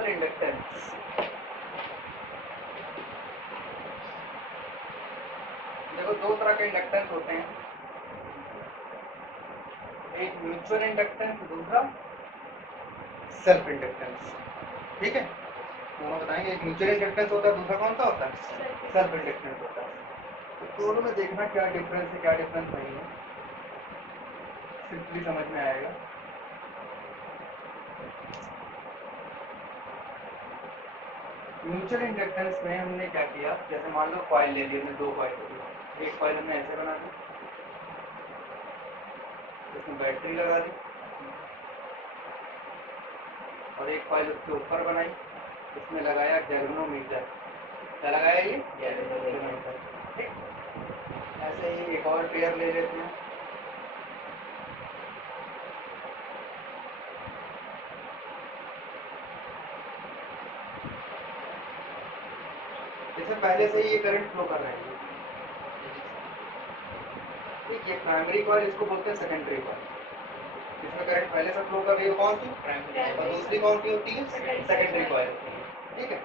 Mutual inductance. देखो दो तरह के इंडक्टेंस होते हैं, एक म्यूचुअल इंडक्टेंस, दूसरा सेल्फ इंडक्टेंस। ठीक है, तो हम बताएंगे एक म्यूचुअल इंडक्टेंस होता है, दूसरा कौन सा होता है, सेल्फ इंडक्टेंस होता है। तो दोनों में देखना क्या डिफरेंस है क्या डिफरेंस नहीं है, सिंपली समझ में आएगा। म्यूचुअल इंडक्टेंस में हमने क्या किया, जैसे मान लो कॉइल ले ली हमने, दो कॉइल ले ली, एक कॉइल हमने ऐसे बना दी, इसमें बैटरी लगा दी, और एक कॉइल उसके ऊपर बनाई, इसमें लगाया गैल्वेनोमीटर। क्या लगाया, ये गैल्वेनोमीटर। ठीक, ऐसे ही एक और पेयर ले लेते हैं। जैसे पहले से ही ये करंट फ्लो कर रहा है, ठीक, ये प्राइमरी कॉइल, इसको बोलते हैं सेकेंडरी कॉइल। इसमें करंट पहले से फ्लो कर रही है कौन सी, प्राइमरी, और दूसरी कौन सी होती है, सेकेंडरी कॉइल। ठीक है,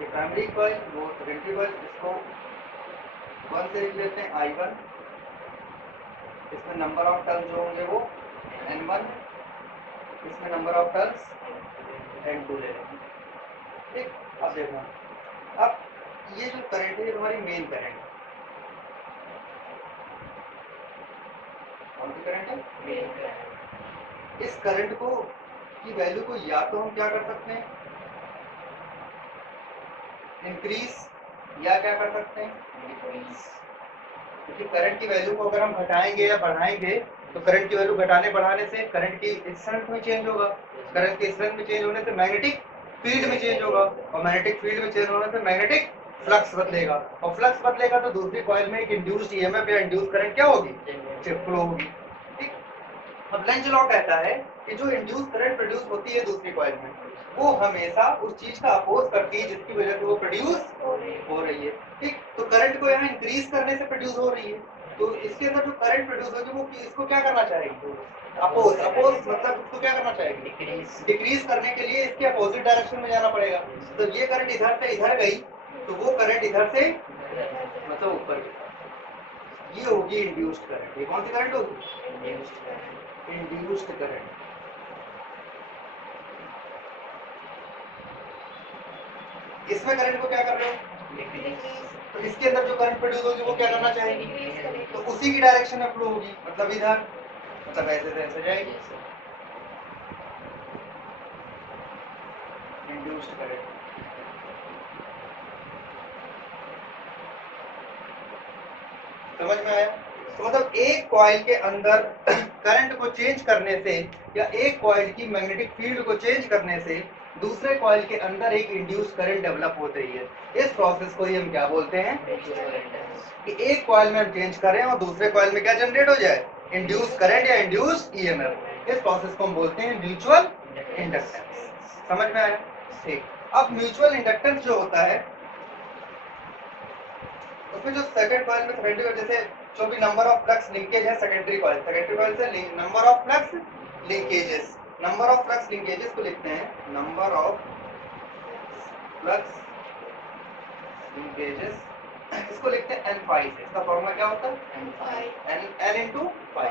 ये प्राइमरी कॉइल, वो सेकेंडरी कॉइल, इसको 1 से लिख लेते हैं I1, इसमें नंबर ऑफ टर्न्स जो होंगे वो N1, इसमें नंबर ऑफ टर्न्स N2 ले लेंगे। ठीक, अब देखो, अब ये जो करंट है ये तुम्हारी मेन करंट है। कौन सी करंट है, मेन करंट। इस करंट को की वैल्यू को या तो हम क्या कर सकते हैं, इंक्रीज, या क्या कर सकते हैं, डिक्रीज। क्योंकि करंट की वैल्यू को अगर हम घटाएंगे या बढ़ाएंगे तो करंट की वैल्यू घटाने बढ़ाने से करंट की स्ट्रेंथ में चेंज होगा, करंट की स्ट्रेंथ में चेंज होने से मैग्नेटिक फील्ड में चेंज होगा, और मैग्नेटिक फील्ड में चेंज होने से मैग्नेटिक फ्लक्स बदलेगा, और फ्लक्स बदलेगा तो दूसरी कॉइल में एक इंड्यूस्ड ईएमएफ या इंड्यूस्ड करंट क्या होगी, फ्लो होगी। ठीक, अब लेंज लॉ कहता है कि जो इंड्यूस्ड करंट प्रोड्यूस होती है दूसरी कॉइल में, वो हमेशा उस चीज का अपोज करती है जिसकी वजह से वो प्रोड्यूस हो रही है। ठीक, तो करंट को यहाँ इंक्रीज करने से प्रोड्यूस हो रही है, तो इसके अंदर जो करंट प्रोड्यूस होगी वो इसको क्या करना चाहेगी, अपोज। अपोज मतलब उसको क्या करना चाहेगी, डिक्रीज करने के लिए इसके अपोजिट डायरेक्शन में जाना पड़ेगा। तो ये करंट इधर से इधर गई तो वो करंट इधर से मतलब ऊपर गई, ये होगी इंड्यूस्ड करंट। ये कौन सी करंट होगी, इंड्यूस्ड करंट। इसमें करंट को क्या कर रहे हो, तो इसके अंदर जो करंट प्रोड्यूस होगी वो क्या करना चाहेगी, तो उसी की डायरेक्शन में फ्लो होगी, मतलब इधर, मतलब ऐसे से ऐसे जाएगी, इंड्यूस्ड करंट। समझ में आया, तो मतलब एक कॉइल के अंदर करंट को चेंज करने से या एक कॉइल की मैग्नेटिक फील्ड को चेंज करने से दूसरे कॉइल के अंदर एक इंड्यूस करंट डेवलप हो रही है। इस प्रोसेस को ही हम क्या बोलते हैं, कि एक कॉइल में हम चेंज करें और दूसरे कॉइल में क्या जनरेट हो जाए, इंड्यूस करंट या इंड्यूस ईएमएफ। इस प्रोसेस को हम बोलते हैं म्यूचुअल इंडक्टेंस। समझ में आया, ठीक। अब म्यूचुअल इंडक्टेंस जो होता है उसमें जो सेकंड कॉइल में सेकेंडरी कॉइल, जैसे जो भी नंबर ऑफ फ्लक्स लिंकेज है सेकेंडरी कॉइल से number of flux linkages, number of flux linkages को लिखते हैं नंबर ऑफ फ्लक्स लिंकेजेस, इसको लिखते हैं n पाई से। इसका फॉर्मूला क्या होता है, n into pi,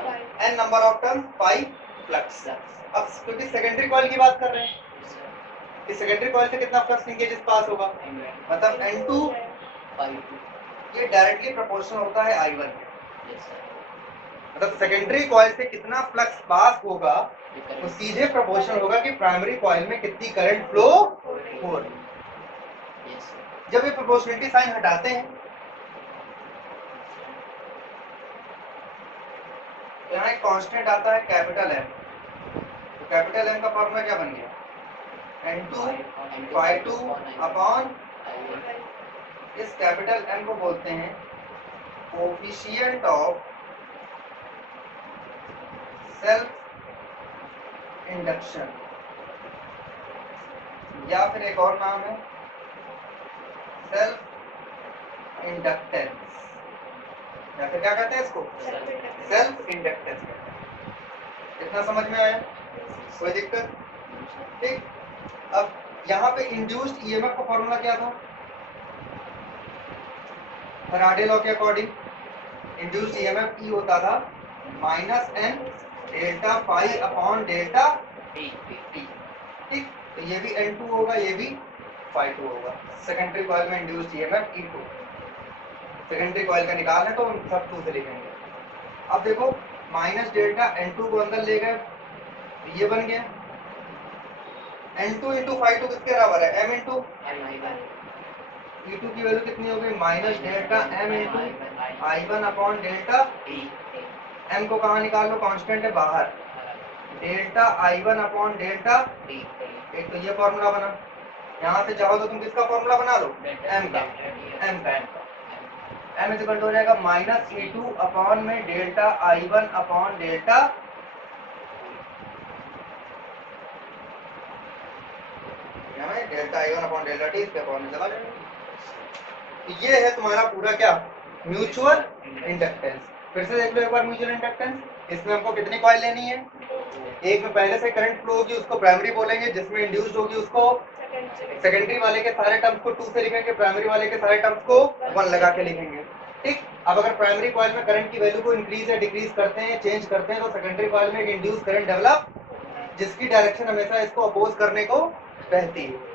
n number of turn, pi flux. अब क्योंकि सेकेंडरी कॉइल की बात कर रहे हैं कि सेकेंडरी कॉइल से कितना फ्लक्स लिंकेजेस पास होगा, मतलब n2 पाई 2, ये डायरेक्टली प्रोपोर्शनल होता है I1 के। मतलब सेकेंडरी कॉइल से कितना फ्लक्स पास होगा वो सीधे प्रोपोर्शनल होगा कि प्राइमरी कॉइल में कितनी करंट फ्लो हो रही है। जब ये प्रोपोर्शनलिटी साइन हटाते हैं तो यहाँ एक कांस्टेंट आता है कैपिटल M, तो कैपिटल M का फॉर्मूला क्या बन गया, N2 पाई 2 अपॉन, इस कैपिटल M को बोलते हैं कोफिशिएंट ऑफ सेल्फ इंडक्शन, या फिर एक और नाम है सेल्फ इंडक्टेंस, या फिर क्या कहते हैं इसको, सेल्फ इंडक्टेंस कहते हैं। इतना समझ में आया, कोई दिक्कत, ठीक। अब यहाँ पे इंड्यूस्ड ईएमएफ का फॉर्मूला क्या था? फैराडे लॉ के अकॉर्डिंग इंड्यूस्ड ईएमएफ ई होता था minus N delta phi upon delta T. ठीक, तो ये भी N2 होगा, ये भी फाई 2 होगा। सेकेंडरी कॉइल में induced EMF E2, secondary coil का निकालना तो सब 2 से लिखेंगे। अब देखो माइनस डेल्टा N2 को अंदर ले गए, ये बन गया N2 इंटू फाई 2 किसके बराबर है? M इंटू E2 की वैल्यू कितनी हो गई? Minus delta M into I1 upon delta M को कहाँ निकाल लो? कांस्टेंट है बाहर, डेल्टा I1 अपॉन डेल्टा एक, तो ये फॉर्मूला बना। यहाँ से चाहो तो तुम किसका फॉर्मूला बना लो? M का। M इज इक्वल टू हो जाएगा माइनस E2 अपॉन में delta I1 upon delta delta I1 upon delta T, इसके अपॉन में चला जाएगा। ये है तुम्हारा पूरा क्या? Mutual inductance. फिर से देख लो एक बार म्यूचुअल इंडक्टेंस। इसमें हमको कितनी कॉइल लेनी है? एक में पहले से करंट फ्लो होगी, उसको प्राइमरी बोलेंगे, जिसमें इंड्यूस्ड होगी उसको सेकेंडरी वाले के सारे टर्म्स को 2 से लिखेंगे, प्राइमरी वाले के सारे टर्म्स को 1 लगा के लिखेंगे। ठीक, अब अगर प्राइमरी कॉइल में करंट की वैल्यू को इंक्रीज या डिक्रीज करते हैं, चेंज करते हैं, तो सेकेंडरी कॉइल में एक इंड्यूस करंट डेवलप, जिसकी डायरेक्शन हमेशा इसको अपोज करने को रहती है।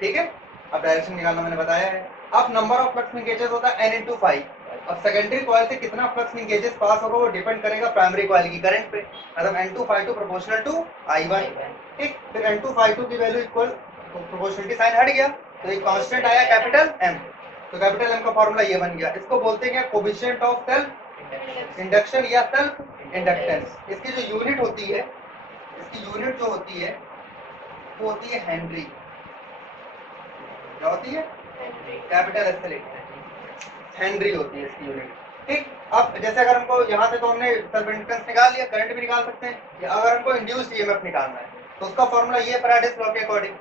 ठीक है, अब डायरेक्शन निकालना मैंने बताया है। अब नंबर ऑफ फ्लक्स लिंकेजेस होता है N इंटू फाई। अब सेकेंडरी कॉइल से कितना फ्लक्स लिंकेजेस पास होगा वो डिपेंड करेगा प्राइमरी कॉइल की करंट पे, मतलब N2 phi 2 proportional to I1। ठीक, फिर N2 फाई 2 की वैल्यू इक्वल, प्रोपोर्शनलिटी साइन हट गया तो एक कांस्टेंट आया कैपिटल M, तो कैपिटल M का फॉर्मूला ये बन गया। इसको बोलते हैं कोएफिशिएंट ऑफ सेल्फ इंडक्शन या सेल्फ इंडक्टेंस। इसकी जो यूनिट होती है, इसकी यूनिट जो होती है वो होती है हेनरी। क्या होती है? कैपिटल एस से लिखते हैं, हेनरी होती है इसकी यूनिट। ठीक, अब जैसे अगर हमको यहाँ से तो हमने सेल्फ इंडक्टेंस निकाल लिया, करंट भी निकाल सकते हैं, या अगर हमको इंड्यूस्ड ईएमएफ निकालना है तो उसका फॉर्मूला ये फैराडेस लॉ के अकॉर्डिंग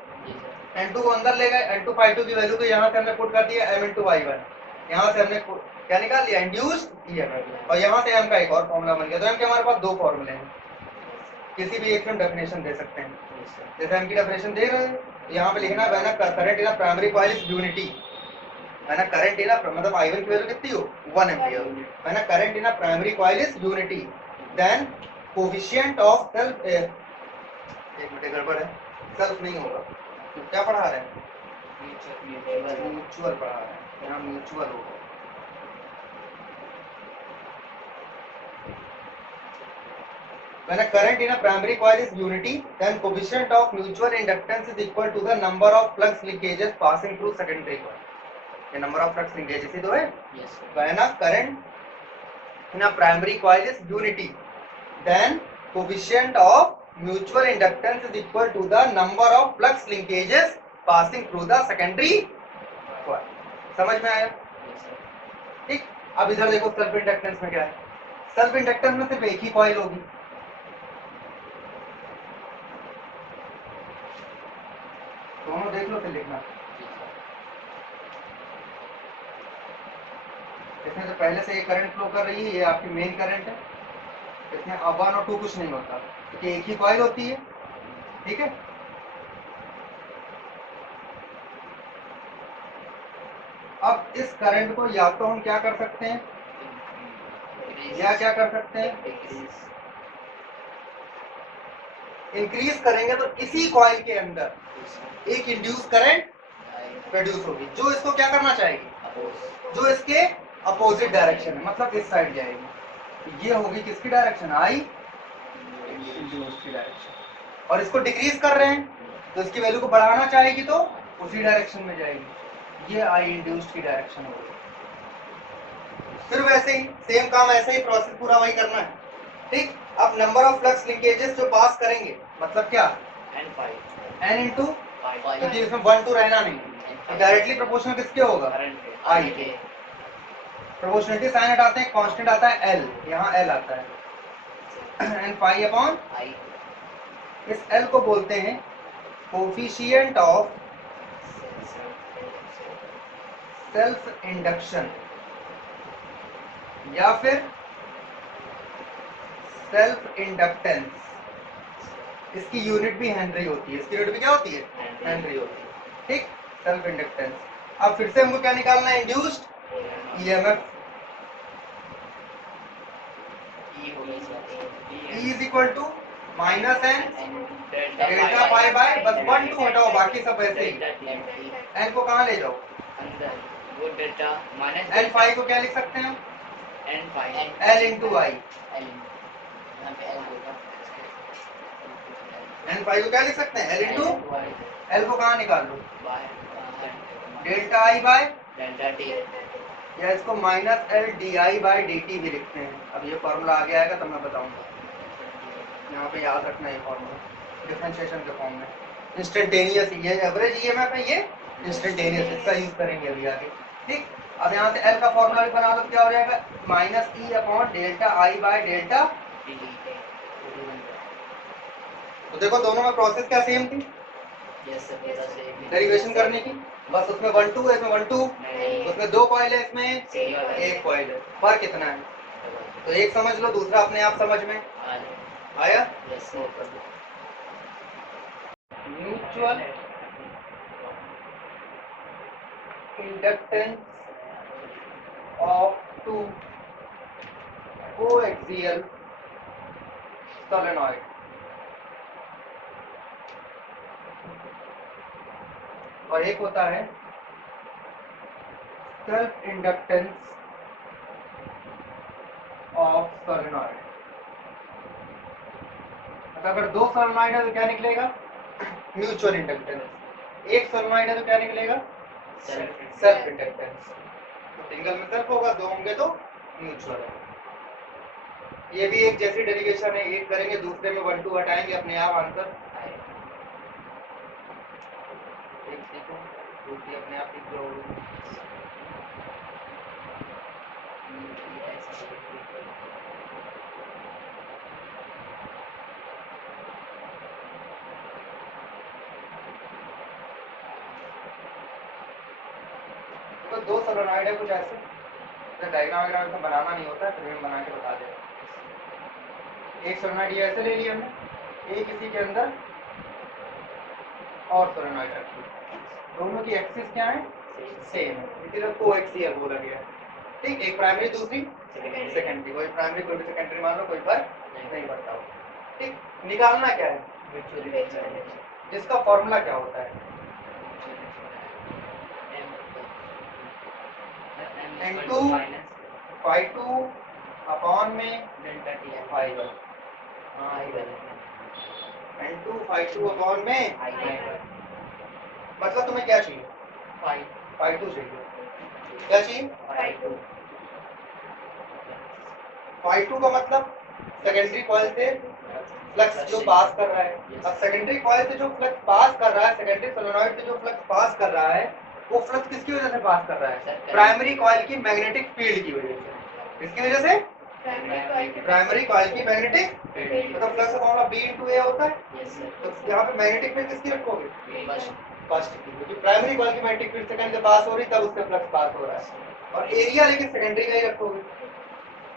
N2 को अंदर ले गए, N2 फाई 2 की वैल्यू को यहाँ से हमने पुट कर दिया M इंटू I1, यहाँ से हमने क्या निकाल लिया? इंड्यूस्ड ईएमएफ, और यहाँ से M का एक और फॉर्मूला बन गया। तो M के हमारे पास 2 फॉर्मूले हैं, किसी भी एक में डेफिनेशन दे सकते हैं। जैसे M की डेफिनेशन दे रहे हैं, यहाँ पे लिखना है ना, current in primary coil is unity, है ना, करंट इन मतलब I1 की वैल्यू कितनी हो? 1 एम्पियर, है ना, current in primary coil is unity, then coefficient of self, एक मिनट गड़बड़ है, सेल्फ नहीं होगा तो क्या पढ़ा रहे हैं? म्यूचुअल पढ़ा रहे हैं, यहाँ म्यूचुअल होगा। When a current in a primary coil is unity, then coefficient of mutual inductance is equal to the number of flux linkages passing through secondary coil. ये number of flux linkages ही तो है। Yes. When a current in a primary coil is unity, then coefficient of mutual inductance is equal to the number of flux linkages passing through the secondary coil. समझ में आया? ठीक, अब इधर देखो self inductance में क्या है। सेल्फ इंडक्टेंस में सिर्फ एक ही कॉइल होगी, दोनों देख लो फिर लिखना। इसमें तो पहले से ये करंट फ्लो कर रही है, ये आपकी मेन करंट है, इसमें अब 1 और 2 कुछ नहीं होता, क्योंकि एक ही कॉइल होती है। ठीक है, अब इस करंट को या तो हम क्या कर सकते हैं, या क्या कर सकते हैं, इंक्रीज करेंगे, तो इसी कॉइल के अंदर एक इंड्यूस करंट प्रोड्यूस होगी, जो इसको क्या करना चाहेगी, जो इसके अपोजिट डायरेक्शन है, मतलब इस साइड जाएगी। ये होगी किसकी डायरेक्शन? आई इंड्यूस की डायरेक्शन। और इसको डिक्रीज कर रहे हैं तो इसकी वैल्यू को बढ़ाना चाहेगी तो उसी डायरेक्शन में जाएगी, ये आई इंड्यूस्ड की डायरेक्शन होगी। फिर वैसे ही सेम काम, ऐसे ही प्रोसेस पूरा वही करना है। ठीक, अब नंबर ऑफ फ्लक्स लिंकेजेस जो पास करेंगे, मतलब क्या? N इंटू, क्योंकि इसमें 1 2 रहना नहीं, तो डायरेक्टली प्रोपोर्शनल किसके होगा? I के। प्रोपोर्शनलिटी साइन हटाते हैं, कांस्टेंट आता है L, यहाँ L आता है N पाई अपॉन I। इस L को बोलते हैं कोएफिशिएंट ऑफ सेल्फ इंडक्शन, या फिर सेल्फ इंडक्टेंस। इसकी यूनिट भी हेनरी होती है, इसकी यूनिट भी क्या होती है? हेनरी होती है। ठीक, सेल्फ इंडक्टेंस। अब फिर से हमको क्या निकालना है, induced EMF. E is equal to minus N delta pi by, बस 1 2 हटाओ, बाकी सब वैसे ही। एन को कहाँ ले जाओ अंदर, वो डेल्टा माइनस एन फाई को क्या लिख सकते हैं हम, एन फाई एल इंटू आई। एन फाई को क्या लिख सकते हैं, एल इंटू, एल को कहाँ निकाल लो, delta I by delta T, या इसको minus L D I by D T भी लिखते हैं। अब ये फॉर्मूला आगे आएगा तब मैं बताऊंगा, यहाँ पे याद रखना है फॉर्मूला डिफरेंशिएशन के फॉर्म में। इंस्टेंटेनियस, ये एवरेज ईएमएफ है, ये इंस्टेंटेनियस, इसका यूज करेंगे अभी आगे। ठीक, अब यहाँ से एल का फॉर्मूला भी बना लो, क्या हो जाएगा, minus E upon delta I by delta. तो देखो दोनों में प्रोसेस क्या सेम थी, डेरिवेशन करने की, बस उसमें 1 2 है, इसमें 1 2, उसमें 2 कॉइल है, इसमें 1 कॉइल है, फर्क कितना है, तो एक समझ लो, दूसरा अपने आप समझ में आया। नोट कर लो, mutual inductance of two coaxial solenoid. और एक होता है सेल्फ इंडक्टेंस ऑफ सोलेनॉइड। अगर दो सोलेनॉइड है तो क्या निकलेगा, म्यूचुअल इंडक्टेंस। एक सोलेनॉइड है तो क्या निकलेगा, सेल्फ इंडक्टेंस। सिंगल में सेल्फ होगा, दो होंगे तो म्यूचुअल है। ये भी एक जैसी डेरिवेशन है, एक करेंगे दूसरे में 1 2 हटाएंगे, अपने आप आंसर एक सीखो, दूसरी अपने आप सीख जाओगे। तो दो सोलेनॉइड है कुछ ऐसे, तो डायग्राम वगैरह तो बनाना नहीं होता है, फिर हम बना के बता दें। एक सोलेनॉइड ये ऐसे ले लिया हमने, एक इसी के अंदर और सोलेनॉइड रखी, दोनों की एक्सिस क्या है, सेम है, इसीलिए कोएक्सियल बोला गया। ठीक, एक प्राइमरी दूसरी सेकेंडरी, कोई प्राइमरी कोई भी सेकेंडरी मान लो, कोई फर्क नहीं पड़ता हो। ठीक, निकालना क्या है, जिसका फॉर्मूला क्या होता है, N2 phi2 अपॉन में phi1, N2 phi2 अपॉन में, मतलब तुम्हें क्या चाहिए, phi2 चाहिए, क्या चाहिए, phi2 का मतलब सेकेंडरी कॉइल से फ्लक्स जो पास कर रहा है। अब सेकेंडरी कॉइल से जो फ्लक्स पास कर रहा है, सेकेंडरी सोलेनॉइड से जो फ्लक्स पास कर रहा है, वो फ्लक्स किसकी वजह से पास कर रहा है, प्राइमरी कॉइल की मैग्नेटिक फील्ड की वजह से। किसकी वजह से, प्राइमरी कॉइल की मैग्नेटिक फील्ड। मतलब फ्लक्स का फॉर्मूला B * A होता है, तो यहाँ पे मैग्नेटिक फील्ड किसकी रखोगे, फर्स्ट की, क्योंकि प्राइमरी कॉइल की मैग्नेटिक फील्ड सेकंड से पास हो रही, तब उससे फ्लक्स पास हो रहा है। और एरिया लेकिन सेकेंडरी का ही रखोगे,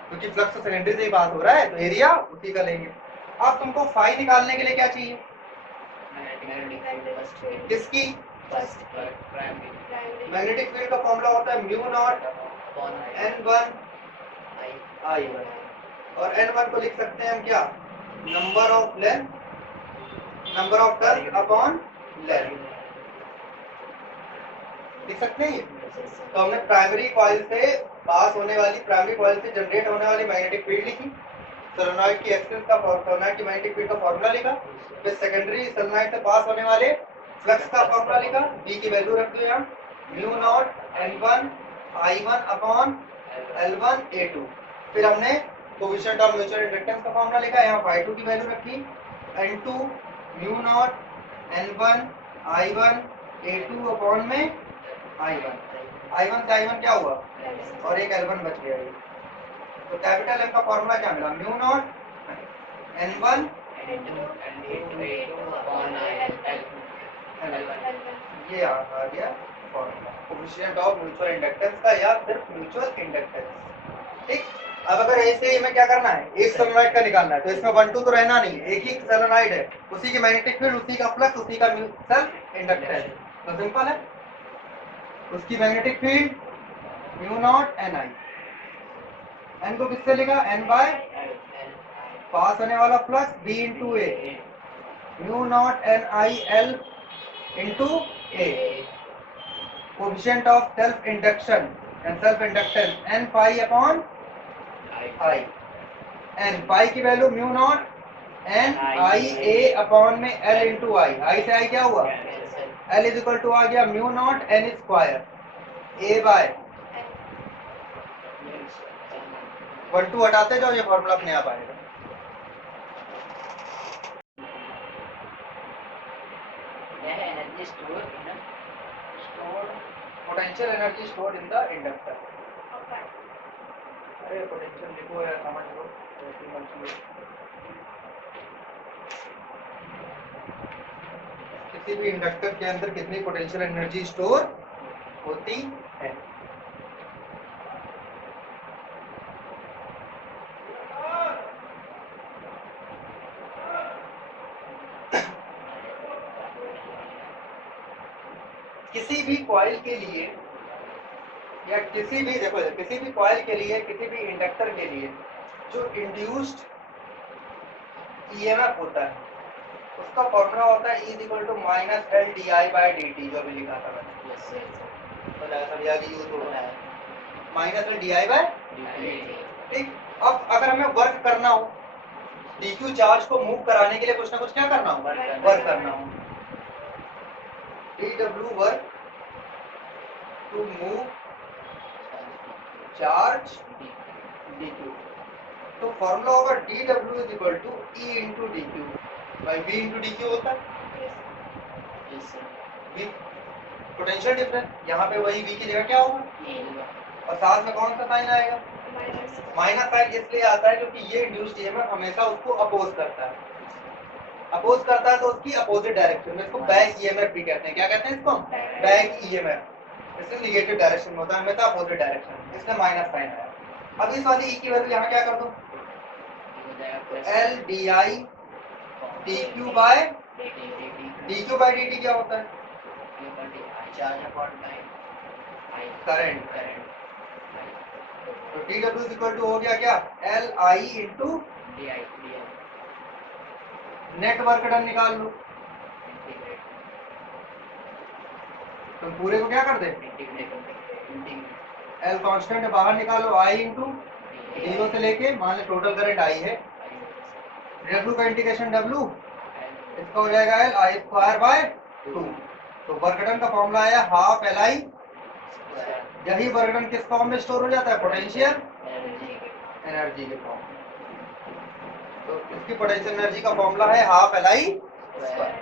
क्योंकि फ्लक्स तो सेकेंडरी से ही पास हो रहा है, तो एरिया उसी का लेंगे। अब तुमको फाई निकालने के लिए क्या चाहिए, किसकी, मैग्नेटिक फील्ड का फॉर्मूला होता है म्यू नॉट N1 I1, और N1 को लिख सकते हैं हम क्या, number of length, number of turn upon length, लिख सकते हैं। तो हमने प्राइमरी कॉइल से पास होने वाली, प्राइमरी कॉइल से जनरेट होने वाली मैग्नेटिक फील्ड लिखी, सोलेनॉइड की एक्सिस का, सोलेनॉइड की मैग्नेटिक फील्ड का फॉर्मूला लिखा, फिर सेकेंडरी सोलेनॉइड से पास होने वाले फ्लक्स का फॉर्मूला लिखा, B की वैल्यू रख दिया, mu naught N1 I1 upon L1 A2। फिर हमने कोएफिशिएंट ऑफ म्यूचुअल इंडक्टेंस का फॉर्मूला लिखा, यहाँ phi2 की वैल्यू रखी, N2 mu naught N1 I1 A2 upon में I1 से I1 क्या हुआ, और एक L1 बच गया। तो कैपिटल M का फॉर्मूला क्या मिला, म्यू नॉट N1 ये आ गया formula coefficient of mutual inductance का, या सिर्फ म्यूचुअल इंडक्टेंस। ठीक, अब अगर ऐसे हमें क्या करना है, एक सोलेनॉइड का निकालना है, तो इसमें 1 2 तो रहना नहीं, एक ही सोलेनॉइड है, उसी की मैग्नेटिक फील्ड, उसी का फ्लक्स, उसी का सेल्फ इंडक्टेंस। तो सिंपल है। उसकी magnetic field mu naught N I, N को किससे लिखा, एन बाय पास होने वाला flux B into A, mu naught N I L into A, coefficient of self induction and self inductance N phi upon I, N phi की value mu naught N I A upon में L into I से I क्या हुआ, L is equal to आ गया mu naught N square ए bye 1/2 हटाते जाओ, ये फॉर्मूला अपने आप आएगा। Energy store in stored potential energy stored in the inductor। अरे पोटेंशियल लिखो या समझ लो, ऐसी मत लो। किसी भी इंडक्टर के अंदर कितनी पोटेंशियल एनर्जी स्टोर होती है। किसी भी कॉइल के लिए या किसी भी देखो किसी भी कॉइल के लिए, किसी भी इंडक्टर के लिए जो इंड्यूस्ड ईएमएफ होता है उसका फॉर्मूला होता है E = -LdI/dt, जो भी लिखा था मैंने, बताया सब याद, यूज होता है -LdI/dt। ठीक, अब अगर हमें वर्क करना हो, dq चार्ज को मूव कराने के लिए कुछ ना कुछ क्या करना हो, वर्क करना हो, dw work to move charge dq, तो फॉर्मूला होगा dw = E × dq by v × dq होता है v, पोटेंशियल डिफरेंस, यहाँ पे वही v की जगह क्या होगा, और साथ में कौन सा साइन आएगा, माइनस साइन, इसलिए आता है क्योंकि ये इंड्यूस्ड ईएमएफ हमेशा उसको अपोज करता है, अपोज करता है तो उसकी अपोजिट डायरेक्शन में, इसको बैक ईएमएफ भी कहते हैं। क्या कहते हैं इसको, बैक ईएमएफ, इससे निगेटिव डायरेक्शन में होता है हमेशा, अपोजिट डायरेक्शन, इसमें माइनस साइन आया। अब इस वाली ई की वैल्यू यहाँ क्या कर दो, L D I D Q by dt क्या होता है, करंट, तो dw = हो गया क्या, L I into net work done निकाल लो, तुम पूरे को क्या कर दे, एल कांस्टेंट है बाहर निकालो, आई इंटू 0 से लेके मान लो टोटल करंट आई है, डब्ल्यू का इंटीग्रेशन डब्ल्यू, इसका हो जाएगा एल आई स्क्वायर बाय 2, तो वर्क डन का फॉर्मूला आया हाफ एल आई, यही वर्क डन किस फॉर्म में स्टोर हो जाता है, पोटेंशियल एनर्जी के फॉर्म में, तो इसकी पोटेंशियल एनर्जी का फॉर्मूला है हाफ एल आई स्क्वायर।